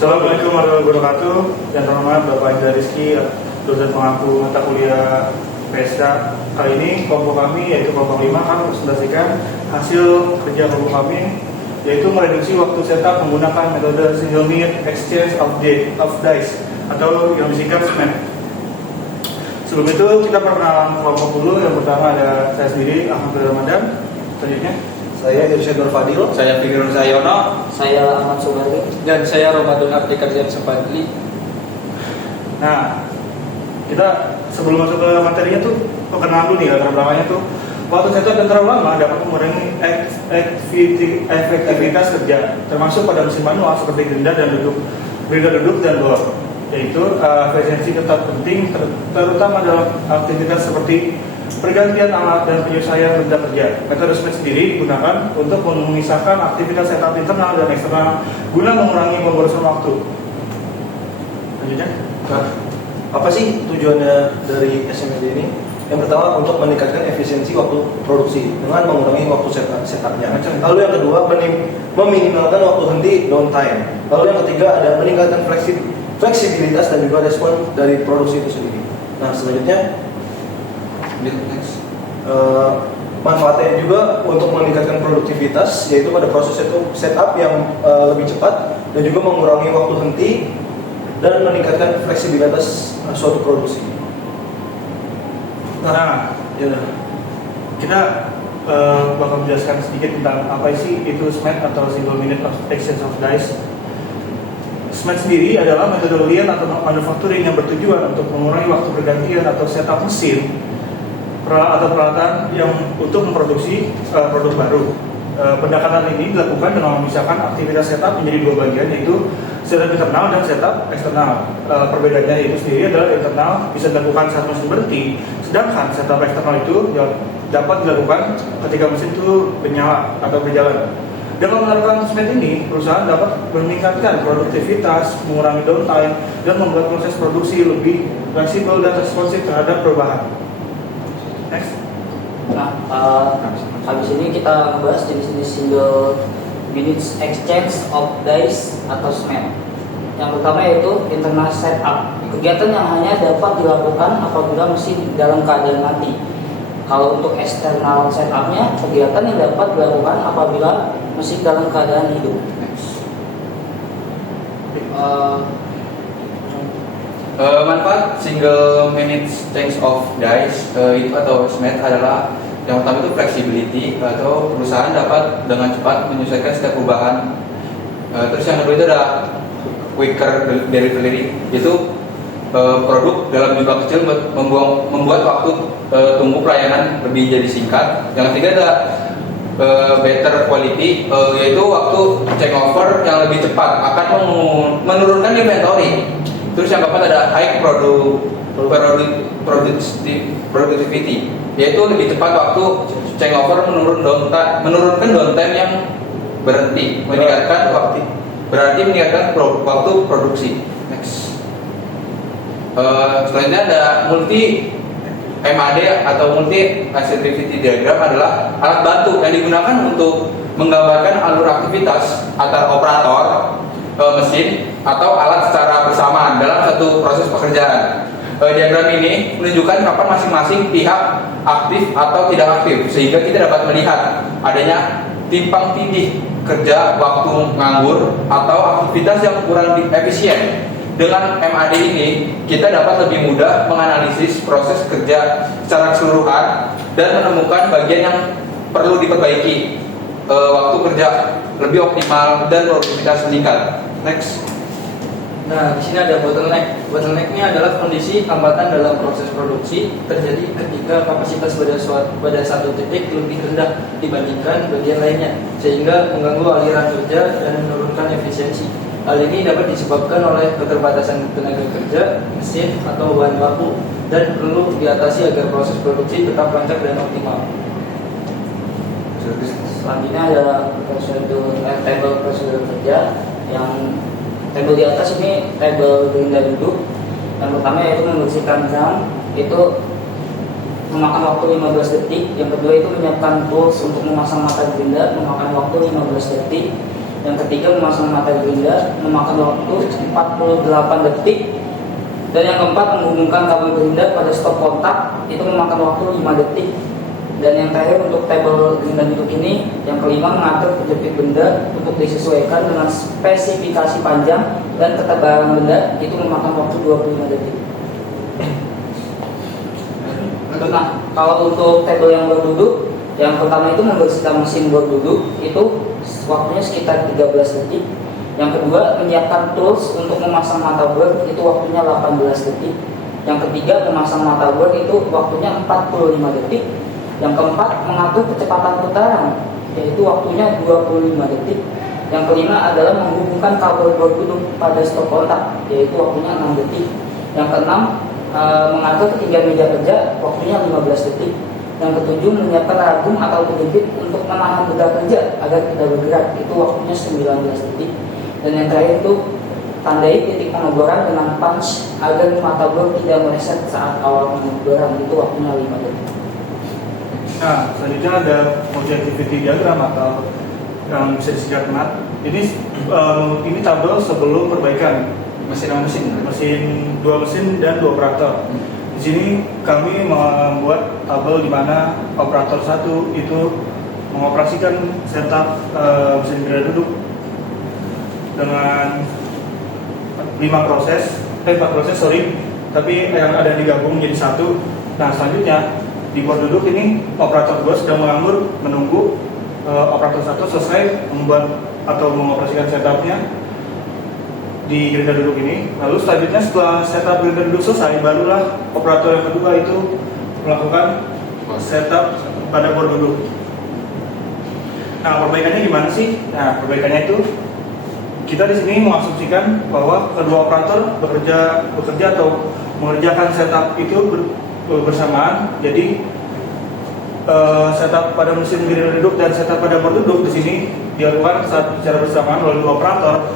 Assalamualaikum warahmatullahi wabarakatuh. Yang terhormat Bapak Indra Rizky, dosen pengaku mata kuliah PSK. Kali ini kelompok kami yaitu kelompok 5 akan mempresentasikan hasil kerja kelompok kami, yaitu mereduksi waktu setup menggunakan metode single minute exchange of dice atau yang disingkat SMAP. Sebelum itu kita perkenalan kelompok dulu. Yang pertama ada saya sendiri, Ahmad Ramadan. Selanjutnya saya Irsyad Nur Fadil, saya Fikirun Sayono, saya Ahmad Subari, dan saya Ramadan Abdi Kerjaan Sepadli. Nah, kita sebelum masuk ke materinya tuh perkenalan dulu nih, latar belakangnya tuh waktu setup yang terlalu lama dapat mengurangi efektivitas kerja, termasuk pada mesin manual seperti gerinda duduk dan bor. Yaitu efisiensi tetap penting, terutama dalam aktivitas seperti pergantian alat dan penyesuaian kerja kerja. Metode SMAP sendiri digunakan untuk memisahkan aktivitas setup internal dan eksternal guna mengurangi pemborosan waktu. Lanjutnya. Nah, apa sih tujuannya dari SMAP ini? Yang pertama untuk meningkatkan efisiensi waktu produksi dengan mengurangi waktu setupnya. Lalu yang kedua meminimalkan waktu henti downtime. Lalu yang ketiga ada meningkatkan fleksibilitas dan juga respon dari produksi itu sendiri. Nah selanjutnya manfaatnya juga untuk meningkatkan produktivitas, yaitu pada proses itu setup yang lebih cepat dan juga mengurangi waktu henti dan meningkatkan fleksibilitas suatu produksi. Nah, ya, kita bakal menjelaskan sedikit tentang apa sih itu SMAP atau Single Minute Exchange of Dice. SMAP sendiri adalah metode lian atau manufacturing yang bertujuan untuk mengurangi waktu pergantian atau setup mesin atau peralatan yang untuk memproduksi produk baru. Pendekatan ini dilakukan dengan memisahkan aktivitas setup menjadi dua bagian, yaitu setup internal dan setup eksternal. Perbedaannya itu sendiri adalah internal bisa dilakukan saat mesin berhenti, sedangkan setup eksternal itu dapat dilakukan ketika mesin itu menyala atau berjalan. Dengan melakukan SMAP ini, perusahaan dapat meningkatkan produktivitas, mengurangi downtime, dan membuat proses produksi lebih fleksibel dan responsif terhadap perubahan. Next. Nah, habis ini kita membahas jenis-jenis single minute exchange of dice atau SMAP. Yang pertama yaitu internal setup, kegiatan yang hanya dapat dilakukan apabila mesin dalam keadaan mati. Kalau untuk external setupnya, kegiatan yang dapat dilakukan apabila mesin dalam keadaan hidup. Manfaat single minute exchange of dice itu atau SMAP adalah yang pertama itu flexibility, atau perusahaan dapat dengan cepat menyesuaikan setiap perubahan. Terus yang kedua itu ada quicker delivery, itu produk dalam jumlah kecil membuat waktu tunggu pelayanan lebih jadi singkat. Yang ketiga ada better quality, yaitu waktu changeover yang lebih cepat akan menurunkan inventory. Terus yang keempat ada high productivity, yaitu lebih cepat waktu changeover menurunkan downtime yang berhenti, meningkatkan waktu produksi. Next. Selanjutnya ada multi MAD atau multi sensitivity diagram, adalah alat bantu yang digunakan untuk menggambarkan alur aktivitas antar operator mesin atau alat secara bersamaan dalam satu proses pekerjaan. Diagram ini menunjukkan kapan masing-masing pihak aktif atau tidak aktif, sehingga kita dapat melihat adanya timpang tindih kerja, waktu nganggur, atau aktivitas yang kurang efisien. Dengan MAD ini, kita dapat lebih mudah menganalisis proses kerja secara keseluruhan dan menemukan bagian yang perlu diperbaiki. Waktu kerja lebih optimal dan produktivitas meningkat. Next. Nah, di sini ada bottleneck. Bottlenecknya adalah kondisi hambatan dalam proses produksi terjadi ketika kapasitas pada satu titik lebih rendah dibandingkan bagian lainnya, sehingga mengganggu aliran kerja dan menurunkan efisiensi. Hal ini dapat disebabkan oleh keterbatasan tenaga kerja, mesin, atau bahan baku, dan perlu diatasi agar proses produksi tetap lancar dan optimal. Selanjutnya ada table prosedur kerja. Yang tabel di atas ini tabel gerinda duduk. Yang pertama yaitu membersihkan jam, itu memakan waktu 15 detik. Yang kedua itu menyiapkan tools untuk memasang mata gerinda, memakan waktu 15 detik. Yang ketiga memasang mata gerinda memakan waktu 48 detik. Dan yang keempat menghubungkan kabel gerinda pada stop kontak itu memakan waktu 5 detik. Dan yang terakhir untuk tabel gerinda duduk ini, yang kelima mengatur kejepit benda untuk disesuaikan dengan spesifikasi panjang dan ketebalan benda itu memakan waktu 25 detik. Nah, kalau untuk tabel yang berduduk, yang pertama itu membersihkan mesin berduduk itu waktunya sekitar 13 detik. Yang kedua menyiapkan tools untuk memasang motherboard itu waktunya 18 detik. Yang ketiga memasang motherboard itu waktunya 45 detik. Yang keempat mengatur kecepatan putaran yaitu waktunya 25 detik. Yang kelima adalah menghubungkan kabel berduduk pada stop kontak yaitu waktunya 6 detik. Yang keenam mengatur ketinggian meja kerja waktunya 15 detik. Yang ketujuh menyiapkan ragum atau penjepit untuk menahan benda kerja agar tidak bergerak itu waktunya 19 detik. Dan yang terakhir itu tandai titik pengeboran dengan punch agar motherboard tidak meleset saat awal pengeboran itu waktunya 5 detik. Nah, selanjutnya ada objectivity diagram atau yang bisa disingkat MAT. Ini tabel sebelum perbaikan mesin, 2 mesin dan 2 operator. Di sini kami membuat tabel di mana operator 1 itu mengoperasikan setup mesin gerinda duduk dengan 4 proses, tapi yang ada digabung menjadi satu. Nah, selanjutnya di board duduk ini operator 2 sedang menunggu operator 1 selesai membuat atau mengoperasikan setupnya di gerinda duduk ini. Lalu selanjutnya setelah setup gerinda duduk selesai, barulah operator yang kedua itu melakukan setup pada board duduk. Nah, perbaikannya gimana sih? Nah, perbaikannya itu kita di sini mengasumsikan bahwa kedua operator bekerja atau mengerjakan setup itu bersamaan. Jadi setup pada mesin gerinda duduk dan setup pada board duduk di sini dilakukan secara bersamaan oleh 2 operator.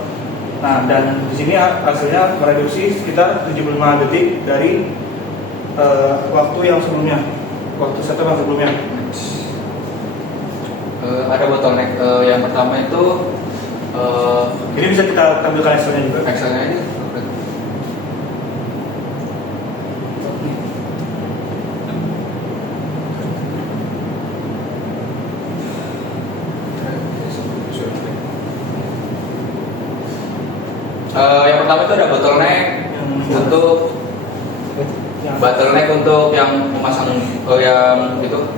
Nah, dan di sini hasilnya mereduksi sekitar 75 detik dari waktu yang sebelumnya, waktu setup yang sebelumnya. Ada bottleneck. Yang pertama itu Ini bisa kita tampilkan Excel-nya juga. Excel-nya ini. Yang pertama itu ada bottleneck untuk yang memasang yang itu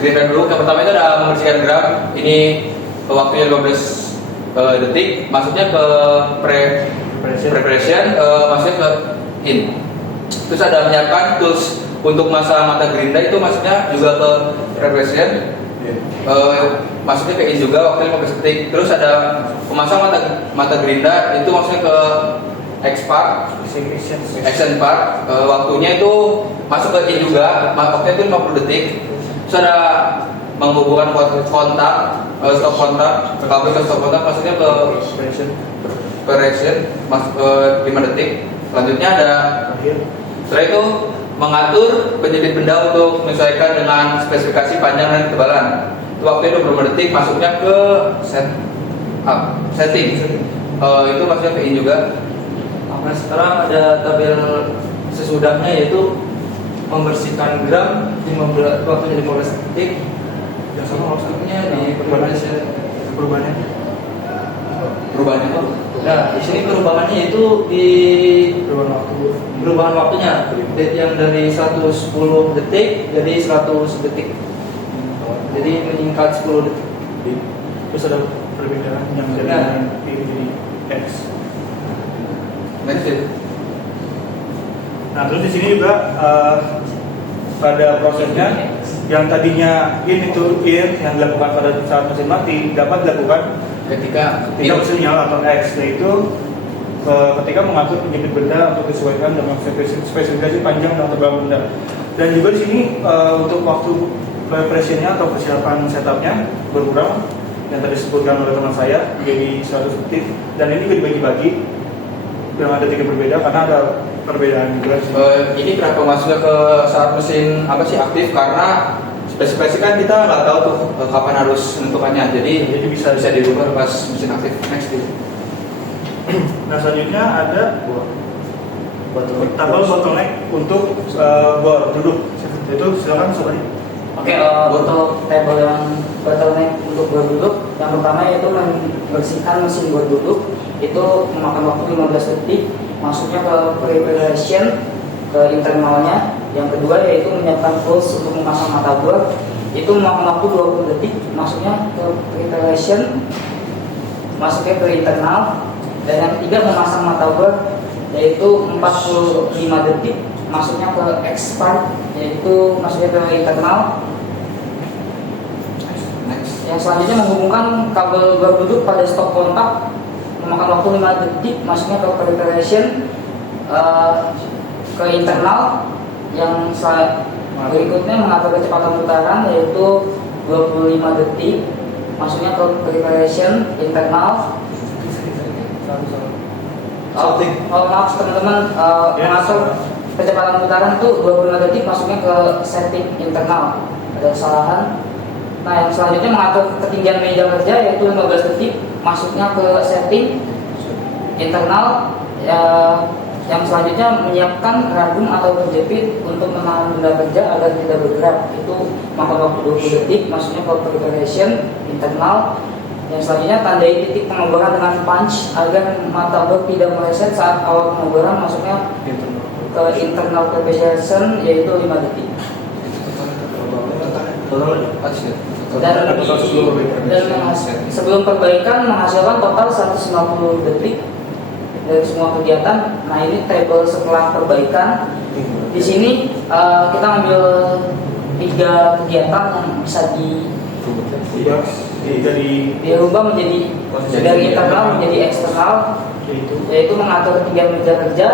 gerinda dulu. Yang pertama itu ada membersihkan gram. Ini waktunya 15 detik. Masuknya ke preparation, masuknya ke in. Terus ada menyiapkan tools untuk masa mata gerinda, itu masuknya juga ke preparation. Masuknya ke in juga waktunya 15 detik. Terus ada pemasang mata gerinda, itu masuknya ke action part, waktunya itu masuk ke in juga, waktunya itu 50 detik. Terus ada menghubungkan kontak, stop kontak, kabel ke stop kontak, masuknya ke preparation, masuk ke 5 detik. Selanjutnya ada setelah itu mengatur penjepit benda untuk menyesuaikan dengan spesifikasi panjang dan ketebalan. Itu waktunya 25 detik, masuknya ke setting. Itu masuknya ke in juga. Nah, sekarang ada tabel sesudahnya, yaitu membersihkan gram waktunya 15 detik. Yang sama Maksudnya di preparation. Perubahannya itu. Nah, di sini perubahannya itu di perubahan waktunya, yang dari 110 detik jadi 100 detik. Jadi meningkat 10 detik. Terus ada perbedaan yang dari jadi X. Nah, terus di sini juga pada prosesnya yang tadinya in yang dilakukan pada saat mesin mati dapat dilakukan Ketika mesin nyala atau X, yaitu ketika mengatur penjepit benda untuk disesuaikan dengan spesifikasi panjang dan tebalan benda. Dan juga di sini untuk waktu preparationnya atau persiapan setupnya berkurang, yang tadi disebutkan oleh teman saya menjadi 100 detik, dan ini juga dibagi-bagi yang ada 3 berbeda karena ada perbedaan juga. ini kenapa masuknya ke saat mesin aktif, karena spesifikasi kan kita nggak tahu tuh kapan harus menentukannya, jadi bisa dirubah pas mesin aktif. Next gitu. Nah selanjutnya ada Bottleneck. tabel bottleneck untuk bor duduk. Itu silakan Sobari. Oke, untuk tabel yang bottleneck untuk bor duduk, yang pertama yaitu membersihkan mesin bor duduk, itu memakan waktu 15 detik, masuknya ke preparation ke internalnya. Yang kedua yaitu menyiapkan tools untuk memasang mata bor, itu memakan waktu 20 detik, masuknya ke preparation, masuknya ke internal. Dan yang ketiga memasang mata bor, yaitu 45 detik, masuknya ke expert, yaitu masuknya ke internal. Next. Yang selanjutnya menghubungkan kabel bor duduk pada stop kontak, memakan waktu 5 detik, masuknya ke preparation, ke internal. Yang berikutnya mengatur kecepatan putaran, yaitu 25 detik, masuknya ke preparation, internal. Maaf teman-teman, mengatur kecepatan putaran itu 25 detik, masuknya ke setting internal. Ada kesalahan. Nah, yang selanjutnya mengatur ketinggian meja kerja, yaitu 15 detik, masuknya ke setting internal. Yang selanjutnya menyiapkan ragum atau penjepit untuk menahan benda kerja agar tidak bergerak, itu makan waktu 20 detik, masuknya ke preparation internal. Yang selanjutnya tandai titik pengeboran dengan punch agar mata bor tidak meleset saat awal pengeboran, masuknya ke internal preparation, yaitu 5 detik. Dan sebelum perbaikan menghasilkan total 150 detik dari semua kegiatan. Nah, ini tabel setelah perbaikan. Di sini kita ambil 3 kegiatan yang bisa dirubah menjadi dari internal menjadi eksternal, yaitu mengatur ketinggian meja kerja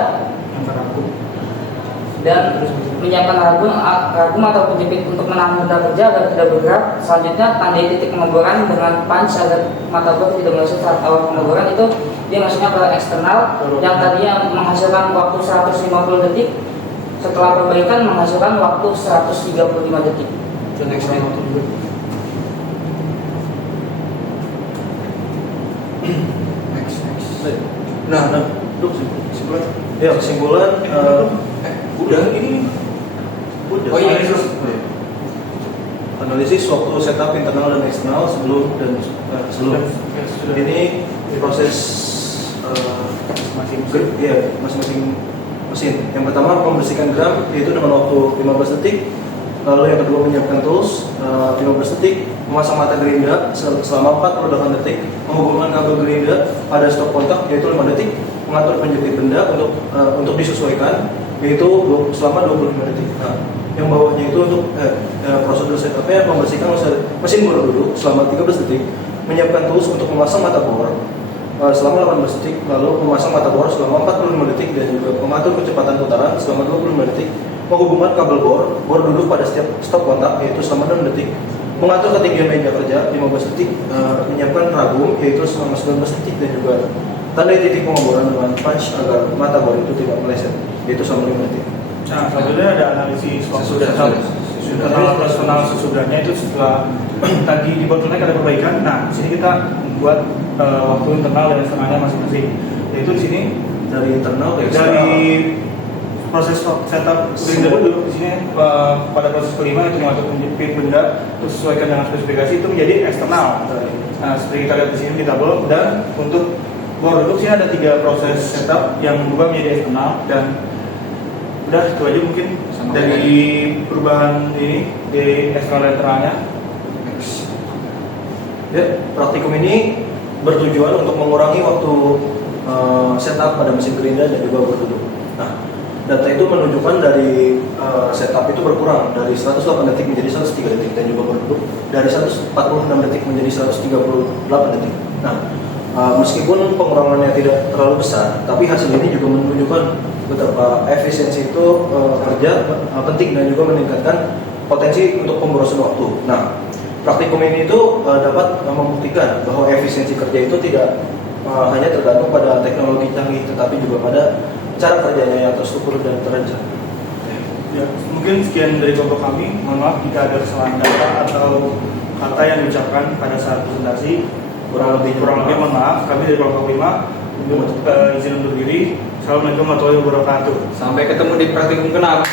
dan menyiapkan ragum atau penjepit untuk menahan benda kerja agar tidak bergerak. Selanjutnya tandai titik pengeboran dengan punch agar mata bor tidak meleset saat awal pengeboran, itu dia masuknya ke eksternal. Yang tadinya menghasilkan waktu 150 detik, setelah perbaikan menghasilkan waktu 135 detik. Nah, kesimpulan. Ya, kesimpulan. Udah ini. Udah. Oh iya. Analisis waktu setup internal dan eksternal sebelum dan sebelum. Ini proses masing-masing mesin. Yang pertama membersihkan gram, yaitu dengan waktu 15 detik. Lalu yang kedua menyiapkan tools 15 detik, memasang mata gerinda selama 48 detik, menghubungkan kabel gerinda pada stop kontak yaitu 5 detik, mengatur penjepit benda untuk disesuaikan yaitu selama 25 detik. Nah, yang bawahnya itu untuk prosedur setupnya membersihkan mesin bor duduk selama 13 detik, menyiapkan tools untuk memasang mata bor selama 18 detik, lalu memasang mata bor selama 45 detik dan juga mengatur kecepatan putaran selama 25 detik, menghubungkan kabel bor duduk pada setiap stop kontak yaitu selama 6 detik, mengatur ketinggian meja kerja 15 detik, menyiapkan ragum yaitu selama 19 detik dan juga tandai titik pengeboran dengan punch agar mata bor itu tidak meleset yaitu selama 5 detik. Nah, selanjutnya ada analisis waktu internal plus eksternal sesudahnya, itu setelah tadi di bottleneck ada perbaikan. Nah, di sini kita membuat waktu internal dan eksternalnya masing-masing. Yaitu di sini Dari internal ke eksternal. dari proses setup gerinda dulu di sini pada proses kelima itu mengatur penjepit benda terus sesuaikan dengan spesifikasi, itu menjadi eksternal. Nah, seperti kita lihat di sini di tabel. Dan untuk bor duduk sini ada 3 proses setup yang berubah menjadi eksternal. Dan udah itu aja mungkin dari perubahan ini di eksternal dan internalnya. Ya, praktikum ini bertujuan untuk mengurangi waktu setup pada mesin gerinda dan juga bor duduk. Nah, data itu menunjukkan dari setup itu berkurang dari 108 detik menjadi 103 detik dan juga bor duduk dari 146 detik menjadi 138 detik. Nah, meskipun pengurangannya tidak terlalu besar, tapi hasil ini juga menunjukkan betapa efisiensi itu kerja penting dan juga meningkatkan potensi untuk pemborosan waktu. Nah, praktikum ini itu dapat membuktikan bahwa efisiensi kerja itu tidak hanya tergantung pada teknologi canggih, tetapi juga pada cara kerjanya yang terstruktur dan terancam. Ya, mungkin sekian dari kelompok kami. Mohon maaf jika ada kesalahan data atau kata yang diucapkan pada saat presentasi. Kurang lebih mohon maaf. Kami dari kelompok 5 izin undur diri. Assalamualaikum warahmatullahi wabarakatuh. Sampai ketemu di praktikum genap.